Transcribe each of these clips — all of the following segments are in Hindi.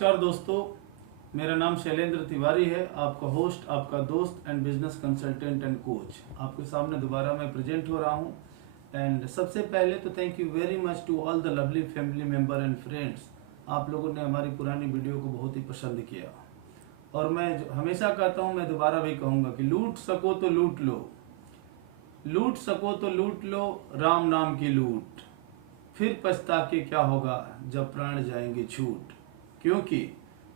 नमस्कार दोस्तों, मेरा नाम शैलेंद्र तिवारी है। आपका होस्ट, आपका दोस्त and business consultant and coach आपके सामने दोबारा मैं प्रेजेंट हो रहा हूँ। एंड सबसे पहले तो thank you very much to all the lovely family member and friends. आप लोगों ने हमारी पुरानी वीडियो को बहुत ही पसंद किया और मैं हमेशा कहता हूँ, मैं दोबारा भी कहूँगा कि लूट सको तो लूट लो, लूट सको तो लूट लो, राम नाम की लूट, फिर पछता के क्या होगा जब प्राण जाएंगे छूट। क्योंकि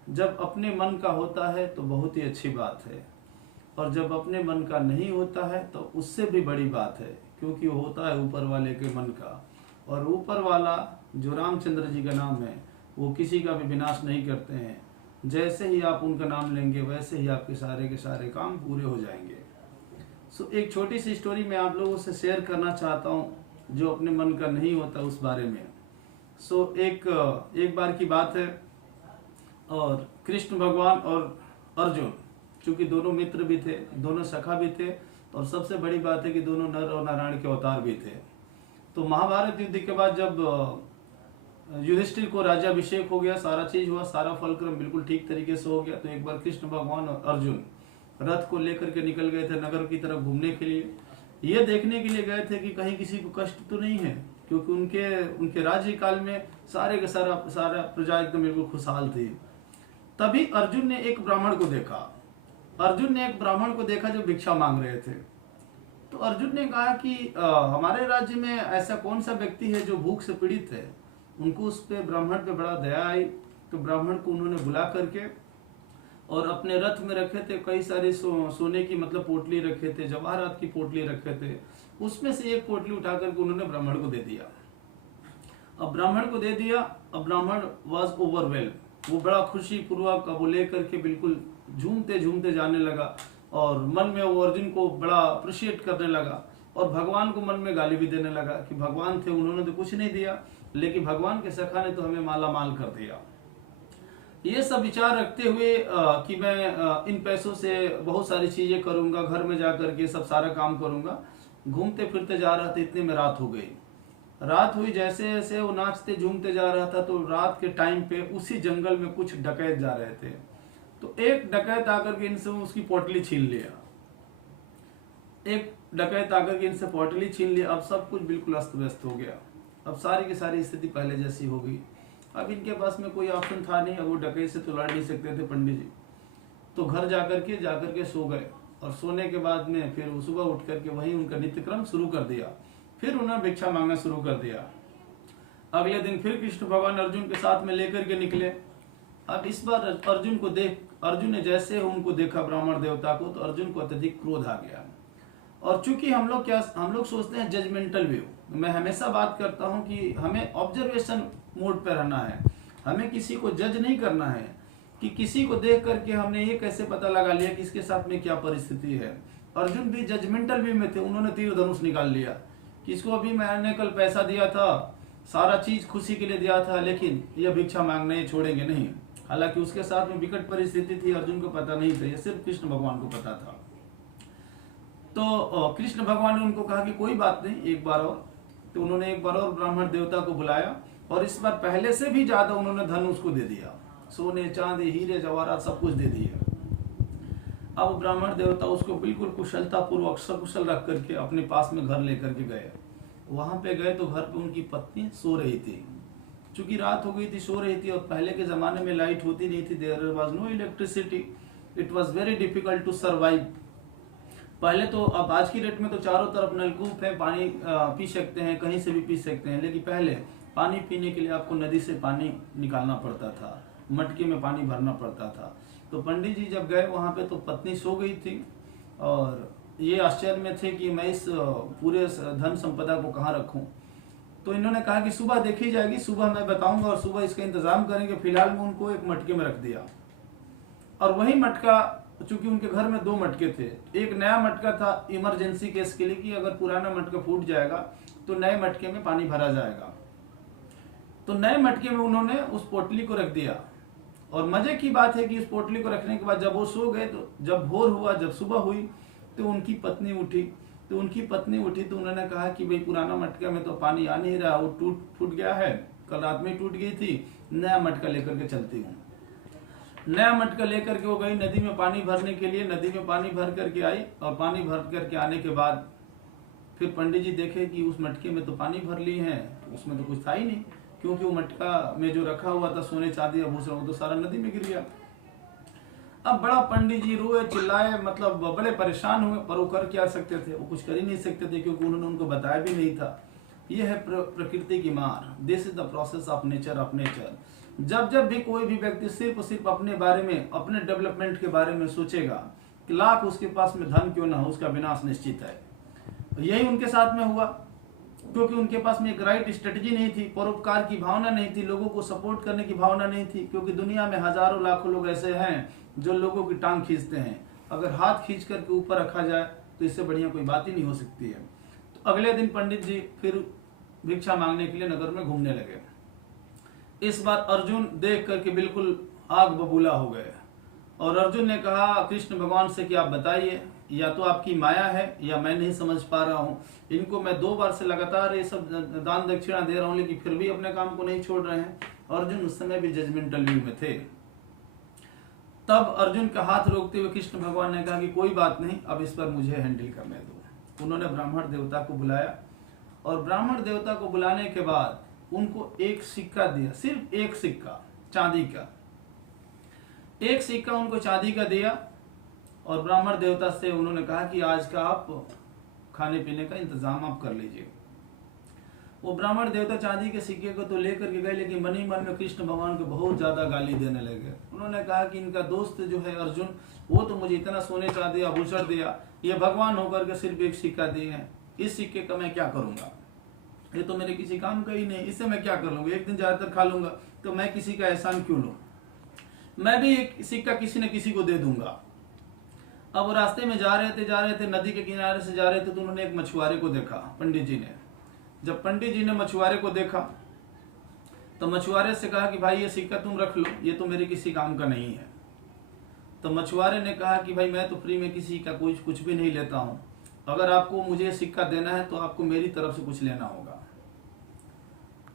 जब अपने मन का होता है तो बहुत ही अच्छी बात है, और जब अपने मन का नहीं होता है तो उससे भी बड़ी बात है, क्योंकि वो होता है ऊपर वाले के मन का। और ऊपर वाला जो रामचंद्र जी का नाम है, वो किसी का भी विनाश नहीं करते हैं। जैसे ही आप उनका नाम लेंगे वैसे ही आपके सारे के सारे काम पूरे हो जाएंगे। एक छोटी सी स्टोरी मैं आप लोगों से शेयर करना चाहता हूँ, जो अपने मन का नहीं होता उस बारे में। एक बार की बात है, और कृष्ण भगवान और अर्जुन, चूंकि दोनों मित्र भी थे, दोनों सखा भी थे, और सबसे बड़ी बात है कि दोनों नर और नारायण के अवतार भी थे। तो महाभारत युद्ध के बाद जब युधिष्ठिर को राज्याभिषेक हो गया, सारा चीज हुआ, सारा फलक्रम बिल्कुल ठीक तरीके से हो गया, तो एक बार कृष्ण भगवान और अर्जुन रथ को लेकर के निकल गए थे नगर की तरफ घूमने के लिए। ये देखने के लिए गए थे कि कहीं किसी को कष्ट तो नहीं है, क्योंकि उनके राज्य काल में सारे का सारा प्रजा एकदम बिल्कुल खुशहाल थी। तभी अर्जुन ने एक ब्राह्मण को देखा जो भिक्षा मांग रहे थे। तो अर्जुन ने कहा कि हमारे राज्य में ऐसा कौन सा व्यक्ति है जो भूख से पीड़ित है। उनको उस पे ब्राह्मण पे बड़ा दया आई, तो ब्राह्मण को उन्होंने बुला करके और अपने रथ में रखे थे कई सारे सोने की मतलब पोटली रखे थे, जवाहरात की पोटली रखे थे। उसमें से एक पोटली उठा करके उन्होंने ब्राह्मण को दे दिया। अब ब्राह्मण वाज ओवरवेल्ड, वो बड़ा खुशी पूर्वक वो लेकर के बिल्कुल झूमते झूमते जाने लगा, और मन में वो अर्जुन को बड़ा अप्रिशिएट करने लगा, और भगवान को मन में गाली भी देने लगा कि भगवान थे, उन्होंने तो कुछ नहीं दिया, लेकिन भगवान के सखा ने तो हमें माला माल कर दिया। ये सब विचार रखते हुए कि मैं इन पैसों से बहुत सारी चीजें करूंगा, घर में जाकर के सब सारा काम करूंगा, घूमते फिरते जा रहा था। इतने में रात हो गई। रात हुई, जैसे जैसे वो नाचते झूमते जा रहा था, तो रात के टाइम पे उसी जंगल में कुछ डकैत जा रहे थे। तो एक डकैत आकर के इनसे उसकी पोटली छीन लिया। अब सब कुछ बिल्कुल अस्त व्यस्त हो गया। अब सारी की सारी स्थिति पहले जैसी हो गई। अब इनके पास में कोई ऑप्शन था नहीं, अब वो डकैत से तो लड़ नहीं सकते थे पंडित जी। तो घर जाकर के सो गए, और सोने के बाद में फिर सुबह उठ करके वही उनका नित्यक्रम शुरू कर दिया। फिर उन्होंने भिक्षा मांगना शुरू कर दिया। अगले दिन फिर कृष्ण भगवान अर्जुन के साथ में लेकर के निकले। अब इस बार अर्जुन ने जैसे उनको देखा ब्राह्मण देवता को, तो अर्जुन को अत्यधिक क्रोध आ गया। और चूंकि हम लोग सोचते हैं जजमेंटल व्यू। मैं हमेशा बात करता हूं कि हमें ऑब्जर्वेशन मोड पर रहना है, हमें किसी को जज नहीं करना है कि किसी को देख करके हमने ये कैसे पता लगा लिया कि इसके साथ में क्या परिस्थिति है। अर्जुन भी जजमेंटल व्यू में थे। उन्होंने तीर धनुष निकाल लिया कि इसको अभी मैंने कल पैसा दिया था, सारा चीज खुशी के लिए दिया था, लेकिन यह भिक्षा मांगना ये छोड़ेंगे नहीं। हालांकि उसके साथ में विकट परिस्थिति थी, अर्जुन को पता नहीं था, ये सिर्फ कृष्ण भगवान को पता था। तो कृष्ण भगवान ने उनको कहा कि कोई बात नहीं, एक बार और। तो उन्होंने एक बार और ब्राह्मण देवता को बुलाया, और इस बार पहले से भी ज्यादा उन्होंने धन उसको दे दिया, सोने चांदी हीरे जवाहरात सब कुछ दे दिया। अब ब्राह्मण देवता उसको बिल्कुल कुशलता पूर्वक सकुशल रख करके अपने पास में घर लेकर के गए। वहां पे गए तो घर पे उनकी पत्नी सो रही थी। चूंकि रात हो गई थी, सो रही थी, और पहले के जमाने में लाइट होती नहीं थी, there was no electricity, it was very difficult to survive. पहले तो, अब आज की डेट में तो चारों तरफ नलकूप है, पानी पी सकते हैं, कहीं से भी पी सकते हैं, लेकिन पहले पानी पीने के लिए आपको नदी से पानी निकालना पड़ता था, मटके में पानी भरना पड़ता था। तो पंडित जी जब गए वहां पे, तो पत्नी सो गई थी, और ये आश्चर्य में थे कि मैं इस पूरे धन संपदा को कहाँ रखूं। तो इन्होंने कहा कि सुबह देखी जाएगी, सुबह मैं बताऊंगा, और सुबह इसका इंतजाम करेंगे। फिलहाल में उनको एक मटके में रख दिया, और वही मटका, चूंकि उनके घर में 2 मटके थे, एक नया मटका था इमरजेंसी केस के लिए कि अगर पुराना मटका फूट जाएगा तो नए मटके में पानी भरा जाएगा। तो नए मटके में उन्होंने उस पोटली को रख दिया। और मजे की बात है कि उस पोटली को रखने के बाद जब वो सो गए, तो जब भोर हुआ, जब सुबह हुई, तो उनकी पत्नी उठी। तो उन्होंने कहा कि भाई पुराना मटका में तो पानी आ नहीं रहा, वो फूट गया है, कल रात में टूट गई थी, नया मटका लेकर के चलती हूँ। नया मटका लेकर के वो गई नदी में पानी भरने के लिए। नदी में पानी भर करके आई और पानी भर करके आने के बाद फिर पंडित जी देखे कि उस मटके में तो पानी भर ली है, उसमें तो कुछ था ही नहीं, क्योंकि वो मटका में जो रखा हुआ था सोने चांदी आभूषण वो तो सारा नदी में गिर गया। अब बड़ा पंडित जी रोए चिल्लाए, मतलब बड़े परेशान हुए, पर वो कर क्या सकते थे, वो कुछ कर ही नहीं सकते थे क्योंकि उन्होंने उनको बताया भी नहीं था। ये है प्रकृति की मार। This is the process of nature of nature. जब भी कोई भी व्यक्ति सिर्फ अपने बारे में, अपने डेवलपमेंट के बारे में सोचेगा कि लाख उसके पास में धन क्यों ना हो, उसका विनाश निश्चित है। यही उनके साथ में हुआ, क्योंकि उनके पास में एक राइट स्ट्रेटजी नहीं थी, परोपकार की भावना नहीं थी, लोगों को सपोर्ट करने की भावना नहीं थी। क्योंकि दुनिया में हजारों लाखों लोग ऐसे हैं जो लोगों की टांग खींचते हैं। अगर हाथ खींच करके ऊपर रखा जाए तो इससे बढ़िया कोई बात ही नहीं हो सकती है। तो अगले दिन पंडित जी फिर भिक्षा मांगने के लिए नगर में घूमने लगे। इस बार अर्जुन देख करके बिल्कुल आग बबूला हो गए और अर्जुन ने कहा कृष्ण भगवान से कि आप बताइए, या तो आपकी माया है या मैं नहीं समझ पा रहा हूँ। इनको मैं 2 बार से लगातार ये सब दान दक्षिणा दे रहा हूँ, लेकिन फिर भी अपने काम को नहीं छोड़ रहे हैं। अर्जुन उस समय भी जजमेंटल व्यू में थे। तब अर्जुन का हाथ रोकते हुए कृष्ण भगवान ने कहा कि कोई बात नहीं, अब इस पर मुझे हैंडल करने दो। उन्होंने ब्राह्मण देवता को बुलाया और ब्राह्मण देवता को बुलाने के बाद उनको एक सिक्का दिया, सिर्फ एक सिक्का चांदी का, एक सिक्का उनको चांदी का दिया। और ब्राह्मण देवता से उन्होंने कहा कि आज का आप खाने पीने का इंतजाम आप कर लीजिए। वो ब्राह्मण देवता चांदी के सिक्के को तो लेकर के गए, लेकिन मन ही मन में कृष्ण भगवान को बहुत ज्यादा गाली देने लगे। उन्होंने कहा कि इनका दोस्त जो है अर्जुन, वो तो मुझे इतना सोने चांदी आभूषण दिया, ये भगवान होकर के सिर्फ एक सिक्का दिए हैं, इस सिक्के का मैं क्या करूंगा, ये तो मेरे किसी काम का ही नहीं, इससे मैं क्या कर लूंगा, एक दिन ज्यादातर खा लूंगा, तो मैं किसी का एहसान क्यों लूं, मैं भी एक सिक्का किसी न किसी को दे दूंगा। अब रास्ते में जा रहे थे, नदी के किनारे से जा रहे थे, तो उन्होंने एक मछुआरे को देखा पंडित जी ने। जब पंडित जी ने मछुआरे को देखा तो मछुआरे से कहा कि भाई ये सिक्का तुम रख लो, ये तो मेरे किसी काम का नहीं है। तो मछुआरे ने कहा कि भाई मैं तो फ्री में किसी का कुछ भी नहीं लेता हूं, अगर आपको मुझे सिक्का देना है तो आपको मेरी तरफ से कुछ लेना होगा।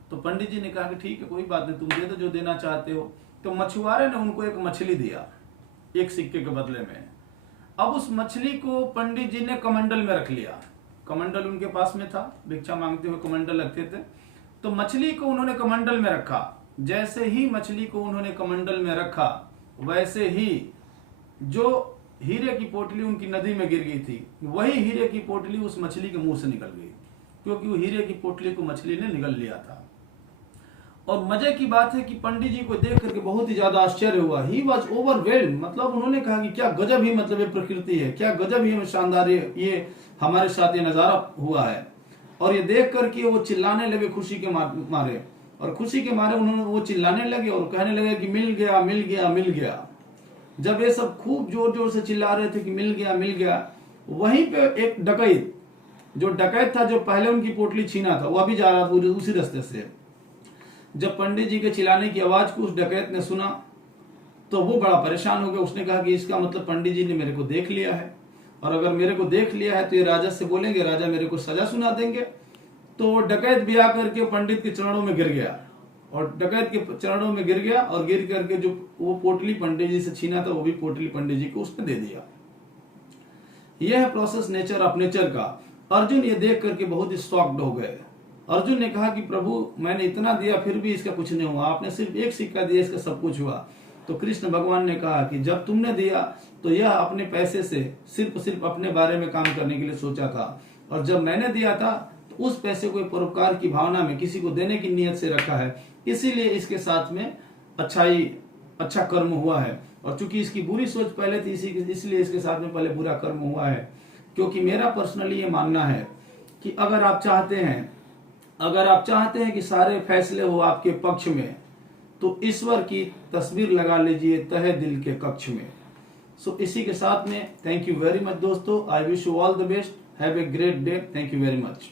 तो पंडित जी ने कहा कि ठीक है कोई बात नहीं, तुम दे दो जो देना चाहते हो। तो मछुआरे ने उनको एक मछली दिया एक सिक्के के बदले में। अब उस मछली को पंडित जी ने कमंडल में रख लिया। कमंडल उनके पास में था, भिक्षा मांगते हुए कमंडल रखते थे, तो मछली को उन्होंने कमंडल में रखा। जैसे ही मछली को उन्होंने कमंडल में रखा, वैसे ही जो हीरे की पोटली उनकी नदी में गिर गई थी, वही हीरे की पोटली उस मछली के मुंह से निकल गई, क्योंकि वो हीरे की पोटली को मछली ने निगल लिया था। और मजे की बात है कि पंडित जी को देख करके बहुत ही ज्यादा आश्चर्य हुआ। ही वॉज ओवरवेल्ड, मतलब उन्होंने कहा कि क्या गजब ही, मतलब ये प्रकृति है, क्या गजब ही शानदार ये हमारे साथ ये नजारा हुआ है। और ये देख करके वो चिल्लाने लगे खुशी के मारे, और खुशी के मारे उन्होंने वो चिल्लाने लगे और कहने लगे कि मिल गया मिल गया मिल गया। जब ये सब खूब जोर जोर से चिल्ला रहे थे कि मिल गया, वहीं पे एक डकैत, जो डकैत था जो पहले उनकी पोटली छीना था, वो अभी जा रहा था उसी रास्ते से। जब पंडित जी के चिल्लाने की आवाज को उस डकैत ने सुना तो वो बड़ा परेशान हो गया। उसने कहा कि इसका मतलब पंडित जी ने मेरे को देख लिया है, और अगर मेरे को देख लिया है तो ये राजा से बोलेंगे, राजा मेरे को सजा सुना देंगे। तो डकैत भी आकर के पंडित के चरणों में गिर गया, और डकैत के चरणों में गिर गया, और गिर करके जो वो पोटली पंडित जी से छीना था वो भी पोटली पंडित जी को उसने दे दिया। यह है प्रोसेस नेचर ऑफ नेचर का। अर्जुन ये देख करके बहुत ही शॉक्ड हो गए। अर्जुन ने कहा कि प्रभु मैंने इतना दिया फिर भी इसका कुछ नहीं हुआ, आपने सिर्फ एक सिक्का दिया इसका सब कुछ हुआ। तो कृष्ण भगवान ने कहा कि जब तुमने दिया तो यह अपने पैसे से सिर्फ अपने बारे में काम करने के लिए सोचा था, और जब मैंने दिया था तो उस पैसे को परोपकार की भावना में किसी को देने की नियत से रखा है, इसीलिए इसके साथ में अच्छा कर्म हुआ है। और चूंकि इसकी बुरी सोच पहले थी, इसलिए इसके साथ में पहले बुरा कर्म हुआ है। क्योंकि मेरा पर्सनली ये मानना है कि अगर आप चाहते हैं कि सारे फैसले हो आपके पक्ष में, तो ईश्वर की तस्वीर लगा लीजिए तहे दिल के कक्ष में। सो इसी के साथ में थैंक यू वेरी मच दोस्तों। I wish you all the best. Have a great day. Thank you very much.